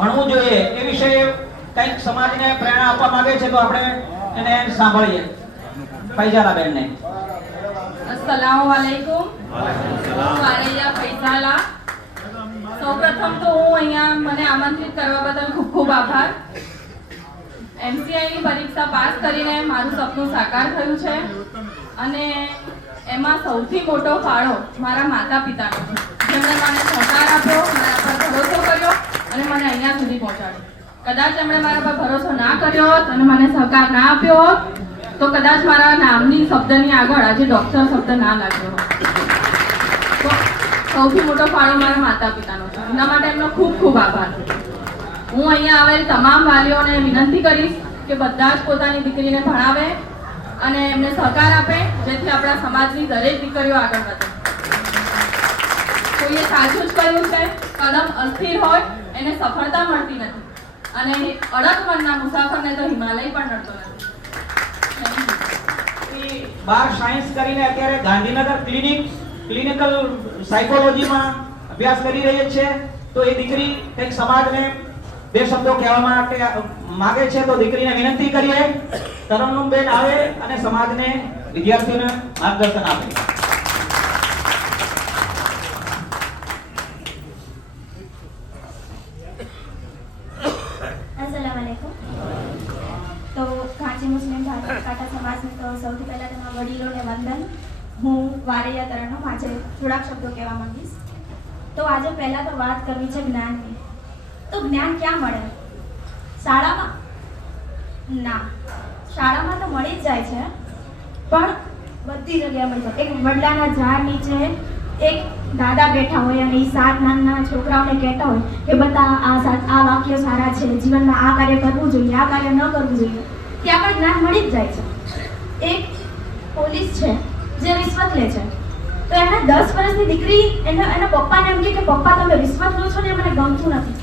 ભણવું જોઈએ એ વિશે કંઈક સમાજને પ્રેરણા આપવા માંગે છે તો આપણે એને સાંભળીએ. ફૈઝાલા બેનને. अस्सलाम वालेकुम. વારૈયા ફૈઝાલા. સૌપ્રથમ તો હું અહીંયા મને આમંત્રિત કરવા બદલ ખૂબ ખૂબ આભાર. MCI ની પરીક્ષા પાસ કરીને મારું સપનું સાકાર થયું છે અને એમાં સૌથી મોટો ફાળો મારા માતા પિતાનો છે, જેમણે મને સહકાર આપ્યો, મારા પર ભરોસો કર્યો અને મને અહીંયા સુધી પહોંચાડ્યો. કદાચ એમણે મારા પર ભરોસો ના કર્યો હોત અને મને સહકાર ના આપ્યો હોત તો કદાચ મારા નામની શબ્દની આગળ આજે ડોક્ટર શબ્દ ના લાગ્યો હોત. તો સૌથી મોટો ફાળો મારા માતા પિતાનો છે. એના માટે એમનો ખૂબ ખૂબ આભાર. હું અહીંયા આવેલ તમામ વાલીઓને વિનંતી કરીશ કે બધા જ પોતાની દીકરીને ભણાવે અને એમને સહકાર આપે, જેથી આપણા સમાજની દરેક દીકરીઓ આગળ વધે. કોઈએ સાચું જ કહ્યું છે, કદમ અસ્થિર હોય એને સફળતા મળતી નથી અને અડગ મનના મુસાફરને તો હિમાલય પણ નડતો નથી. 12 સાયન્સ કરીને અત્યારે ગાંધીનગર ક્લિનિકલ સાયકોલોજીમાં અભ્યાસ કરી રહી છે. તો એ દીકરી કંઈક સમાજને બે શબ્દો કહેવા માટે માંગે છે તો દીકરીને વિનંતી કરીએ તરન્નુમબેન આવે અને સમાજને વિદ્યાર્થીઓને માર્ગદર્શન આપે. अस्सलामुअलैकुम. तो घाटी मुस्लिम काटा समाजને તો સૌથી પહેલા તેના વડીલોને વંદન. હું વારૈયા તરન્નુમ આજે થોડાક શબ્દો કહેવા માંગીશ. તો આજે પહેલા તો વાત કરવી છે જ્ઞાનની. તો જ્ઞાન ક્યાં મળે? શાળામાં? ના, શાળામાં તો મળી જ જાય છે, પણ બધી જગ્યાએ મળી જાય. એક વડલાના ઝાડ નીચે એક દાદા બેઠા હોય અને એ 7 નાના છોકરાઓને કહેતા હોય કે બધા આ વાક્ય સારા છે, જીવનમાં આ કાર્ય કરવું જોઈએ, આ કાર્ય ન કરવું જોઈએ, ત્યાં પણ જ્ઞાન મળી જ જાય છે. એક પોલીસ છે જે રિશ્વત લે છે, તો એના 10 વર્ષની દીકરી એના પપ્પાને એમ કે પપ્પા તમે રિશ્વત લો છો ને મને ગમતું નથી,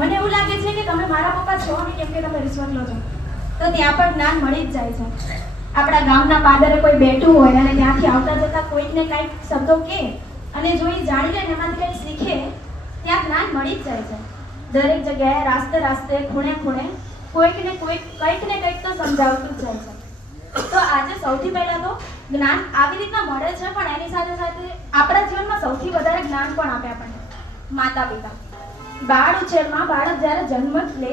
મને એવું લાગે છે કે તમે મારા પપ્પા છો ને કેમ કે તમે રિશ્વત લો છો, તો ત્યાં પણ જ્ઞાન મળી જ જાય છે. આપણા ગામના પાદરે કોઈ બેઠું હોય અને ત્યાંથી આવતા જતા કોઈકને કંઈક શબ્દો કહે અને જો એ જાણી લે એમાંથી કંઈક શીખે, ત્યાં જ્ઞાન મળી જ જાય છે. દરેક જગ્યાએ રાસ્તે રાસ્તે ખૂણે ખૂણે કોઈક ને કંઈક તો સમજાવતું જ જાય છે. તો આજે સૌથી પહેલા તો જ્ઞાન આવી રીતના મળે છે, પણ એની સાથે સાથે આપણા જીવનમાં સૌથી વધારે જ્ઞાન પણ આપે આપણને માતા પિતા. બાળ ઉછેરમાં બાળક જ્યારે જન્મ લે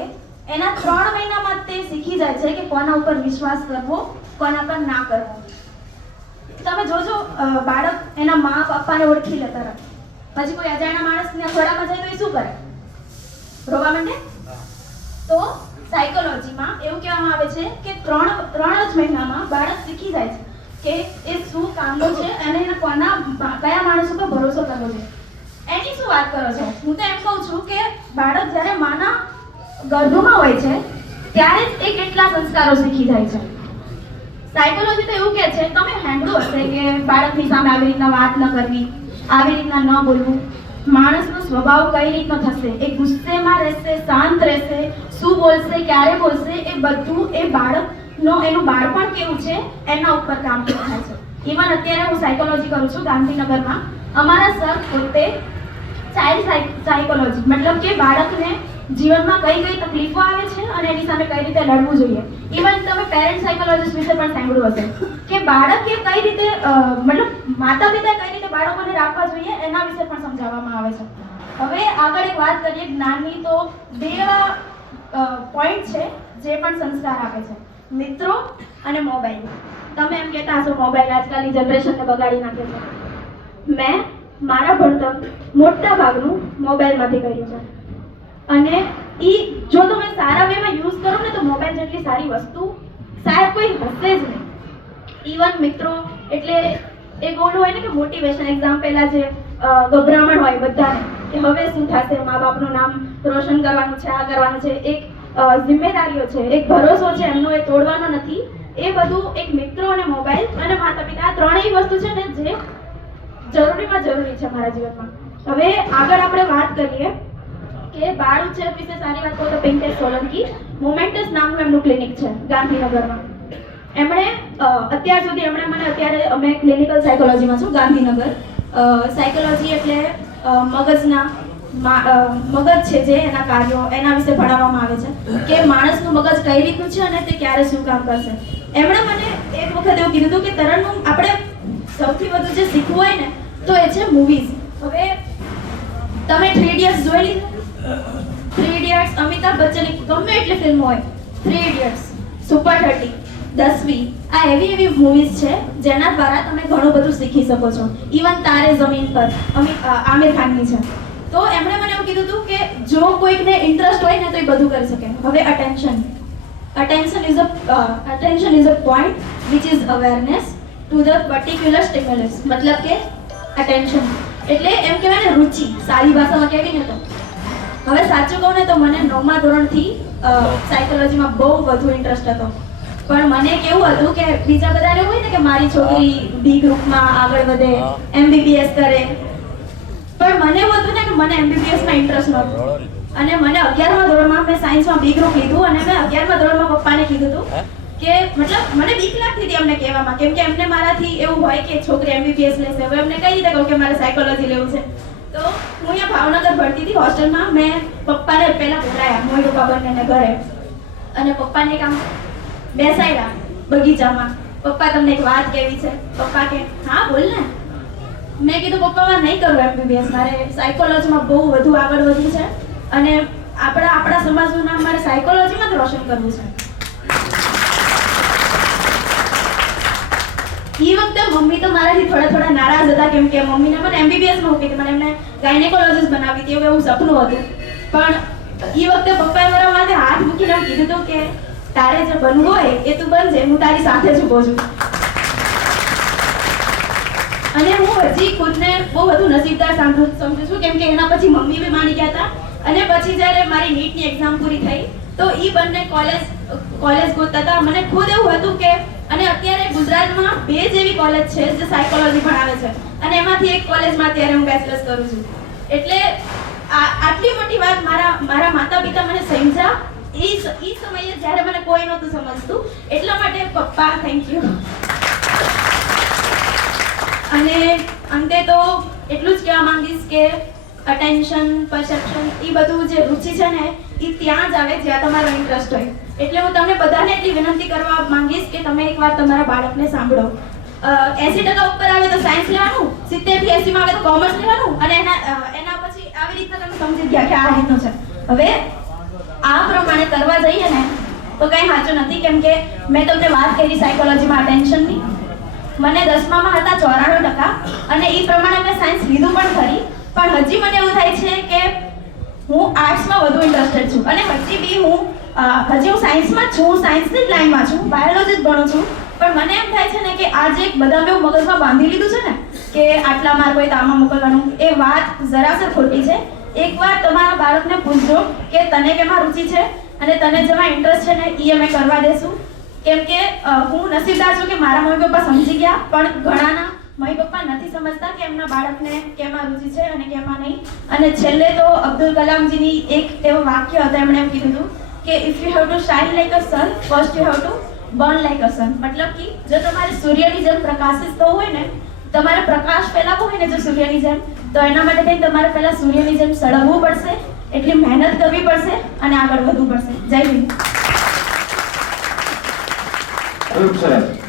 એના 3 મહિનામાં તે શીખી જાય છે કે કોના ઉપર વિશ્વાસ કરવો, કોના પર ના કરવો. તમે જોજો બાળક એના મા પપ્પાને ઓળખી લે તરત, પછી કોઈ અજાણ્યા માણસના ખોળામાં જાય તો એ શું કરે? રોવા માંડે. તો સાયકોલોજીમાં એવું કહેવામાં આવે છે કે 3 જ મહિનામાં બાળક શીખી જાય છે કે એ શું કામનું છે અને એને કયા માણસ ઉપર ભરોસો કરવો છે. એની શું વાત કરો છો? હું તો એમ કહું છું કે બાળક જ્યારે માના ગર્ભમાં હોય છે ત્યારે જ એ કેટલા સંસ્કારો શીખી જાય છે. સાયકોલોજી તો એવું કહે છે, તમે સાંભળ્યું હશે કે બાળકની સામે આવી રીતના વાત ન કરવી, આવી રીતના ન બોલવું, માણસનો સ્વભાવ કઈ રીતનો થશે, એ ગુસ્સેમાં રહેશે, શાંત રહેશે, શું બોલશે, ક્યારે બોલશે, એ બધું એ બાળકનો એનું બાળપણ કેવું છે એના ઉપર કામ થાય છે. ઇવન અત્યારે હું સાયકોલોજી કરું છું ગાંધીનગરમાં. અમારા સર પોતે ચાઇલ્ડ સાયકોલોજી, મતલબ કે બાળકને જીવનમાં કઈ કઈ તકલીફો આવે છે અને એની સામે કઈ રીતે લડવું જોઈએ. ઇવન તમે પેરેન્ટ સાયકોલોજીસ્ટ વિશે પણ સાંભળ્યું હશે કે બાળકે કઈ રીતે મતલબ માતા પિતા કઈ રીતે બાળકોને રાખવા જોઈએ એના વિશે પણ સમજાવવામાં આવે છે. હવે આગળ એક વાત કરીએ જ્ઞાનની. તો 2 પોઈન્ટ છે જે પણ સંસ્કાર આપે છે, મિત્રો અને મોબાઈલ. તમે એમ કહેતા હશો મોબાઈલ આજકાલની જનરેશનને બગાડી નાખે છે. મેં મારા ભણતર મોટા ભાગનું મોબાઈલમાંથી કર્યું છે અને જો તમે સારા વેમાં યુઝ કરો ને તો મોબાઈલ જેટલી સારી વસ્તુ શાયદ કોઈ હશે જ નહીં. ઇવન મિત્રો એટલે એક ઓલું હોય ને કે મોટિવેશન એક્ઝામ પહેલા જે ગભરામણ હોય બધાને કે હવે શું થશે, મા બાપનું નામ રોશન કરવાનું છે, આ કરવાનું છે, એક જિમ્મેદારીઓ છે, એક ભરોસો છે એમનો, એ તોડવાનો નથી. એ બધું એક મિત્રો અને મોબાઈલ અને માતા પિતા, આ ત્રણેય વસ્તુ છે ને જે જરૂરીમાં જરૂરી છે મારા જીવનમાં. હવે આગળ આપણે વાત કરીએ કે બાળ ઉછેર વિશે સારી વાત કહું તો પિંકેશ સોલંકી મોમેન્ટસ નામનું એમનું ક્લિનિક છે ગાંધીનગરમાં. એમણે અત્યાર સુધી અમે ક્લિનિકલ સાયકોલોજીમાં છું ગાંધીનગર. સાયકોલોજી એટલે મગજના મગજ છે જે એના કાર્યો એના વિશે ભણાવવામાં આવે છે કે માણસનું મગજ કઈ રીતનું છે અને તે ક્યારે શું કામ કરશે. એમણે મને એક વખત એવું કીધું હતું કે તરન્નુમ આપણે સૌથી વધુ જે શીખવું હોય ને તો એ છે મૂવીઝ. હવે તમે 3 ઇડિયટ્સ જોયેલી છે? 3 ઇડિયટ્સ અમિતાભ બચ્ચનની ગમે એટલી ફિલ્મ હોય, 3 ઇડિયટ્સ, સુપર 30, 10વી, આ એવી મૂવીઝ છે જેના દ્વારા તમે ઘણું બધું શીખી શકો છો. ઇવન તારે જમીન પર આમિર ખાનની છે. તો એમણે મને એવું કીધું હતું કે જો કોઈકને ઇન્ટરેસ્ટ હોય ને તો એ બધું કરી શકે. હવે attention is a point which is awareness to the particular stimulus. મતલબ કે attention એટલે એમ કહેવાય ને રુચિ, સારી ભાષામાં કહેવી ને તો. હવે સાચું કહું ને તો મને 9મા ધોરણથી સાયકોલોજીમાં બહુ વધુ ઇન્ટરેસ્ટ હતો. પણ મને કેવું હતું કે બીજા બધાને હોય ને કે મારી છોકરી બી ગ્રુપમાં આગળ વધે, MBBS કરે, પણ મને એવું હતું ને કે મને MBBS માં ઇન્ટરેસ્ટ નહોતો. અને મને 11મા ધોરણમાં મેં સાયન્સમાં બી ગ્રુપ લીધું અને મેં 11મા ધોરણમાં પપ્પાને કીધું હતું કે મતલબ મને બીક લાગતી હતી એમને કહેવામાં, કેમ કે એમને મારાથી એવું હોય કે છોકરી MBBS લેશે. હવે એમને કઈ રીતે કહું કે મારે સાયકોલોજી લેવું છે. તો હું અહીંયા ભાવનગર ભણતી હતી હોસ્ટેલમાં. મેં પપ્પાને પહેલા બોલાયા, મોય પપ્પા બંનેને ઘરે, અને પપ્પાને કામ બેસાડ્યા બગીચામાં. પપ્પા તમને એક વાત કહેવી છે. પપ્પા કે હા બોલ ને. મેં કીધું પપ્પા મારે નહીં કરવું MBBS, મારે સાયકોલોજીમાં બહુ વધુ આગળ વધવું છે અને આપણા સમાજનું નામ મારે સાયકોલોજીમાં જ રોશન કરવું છે. એ વખતે મમ્મી તો મારાથી થોડા નારાજ હતા, કેમ કે મમ્મીને મને MBBS માં મૂકી હતી, મને એમને ગાયનેકોલોજીસ્ટ બનાવી હતી, એવું સપનું હતું. પણ એ વખતે પપ્પાએ મારા માથે હાથ મૂકીને કીધું હતું કે તારે જે બનવું હોય એ તું બનજે, હું તારી સાથે જ ઊભો છું. અને હું હજી ખુદને બહુ વધુ નસીબદાર સમજુ છું, કેમ કે એના પછી મમ્મી બી માની ગયા હતા. અને પછી જ્યારે મારી નીટની એક્ઝામ પૂરી થઈ તો એ બંને કોલેજ ગોતતા હતા. મને ખુદ એવું હતું કે, અને અત્યારે ગુજરાતમાં 2 જેવી કોલેજ છે જે સાયકોલોજી ભણાવે છે, અને એમાંથી એક કોલેજમાં અત્યારે હું બેચલર્સ કરું છું. એટલે આટલી મોટી વાત મારા માતા પિતા મને સમજ્યા એ સમયે જ્યારે મને કોઈ નહોતું સમજતું. એટલા માટે પપ્પા થેન્ક યુ. અને અંતે તો એટલું જ કહેવા માંગીશ કે અટેન્શન, પરસેપ્શન, એ બધું જે રુચિ છે ને એ ત્યાં જ આવે જ્યાં તમારો ઇન્ટરેસ્ટ હોય. એટલે હું તમને બધાને એટલી વિનંતી કરવા માંગીશ કે તમે એકવાર તમારા બાળકને સાંભળો. 80% ઉપર આવે તો સાયન્સ લેવાનું, 70 થી 80 માં આવે તો કોમર્સ લેવાનું, અને એના પછી આવી રીતના તમે સમજી ગયા કે આ રીતનું છે. હવે આ પ્રમાણે કરવા જઈએ ને તો કંઈ સાચું નથી, કેમ કે મેં તમને વાત કરી સાયકોલોજીમાં અટેન્શનની. મને 10મામાં હતા 94% અને એ પ્રમાણે મેં સાયન્સ લીધું પણ ખરી, પણ હજી મને એવું થાય છે કે હું આર્ટ્સમાં વધુ ઇન્ટરેસ્ટેડ છું. અને હજી હું સાયન્સમાં જ છું, હું સાયન્સની જ લાઈનમાં છું, બાયોલોજી જ ભણું છું. પણ મને એમ થાય છે ને કે આ જે બધા મેં મગજમાં બાંધી લીધું છે ને કે આટલા માર્ક હોય તો આમાં મોકલવાનું, એ વાત જરાસર ખોટી છે. એકવાર તમારા બાળકને પૂછજો કે તને કેમાં રુચિ છે અને તને જેમાં ઇન્ટરેસ્ટ છે ને એ અમે કરવા દેશું. કેમ કે હું નસીબદાર છું કે મારા મમ્મી પપ્પા સમજી ગયા, પણ ઘણાના મમ્મી પપ્પા નથી સમજતા કે એમના બાળકને કેમાં રુચિ છે અને કેમાં નહીં. અને છેલ્લે તો અબ્દુલ કલામજીની એક એવો વાક્ય હતો, એમણે એમ કીધું હતું કે if you have to shine like a sun, first you have to burn like a sun. મતલબ કે જો તમારે સૂર્યની જેમ પ્રકાશિત થવું હોય ને, તમારે પ્રકાશ ફેલાવવો હોય ને જો સૂર્યની જેમ, તો એના માટે થઈને તમારે પહેલા સૂર્યની જેમ સળગવું પડશે, એટલી મહેનત કરવી પડશે અને આગળ વધવું પડશે. જય હિન્દ. ખૂબ સરસ.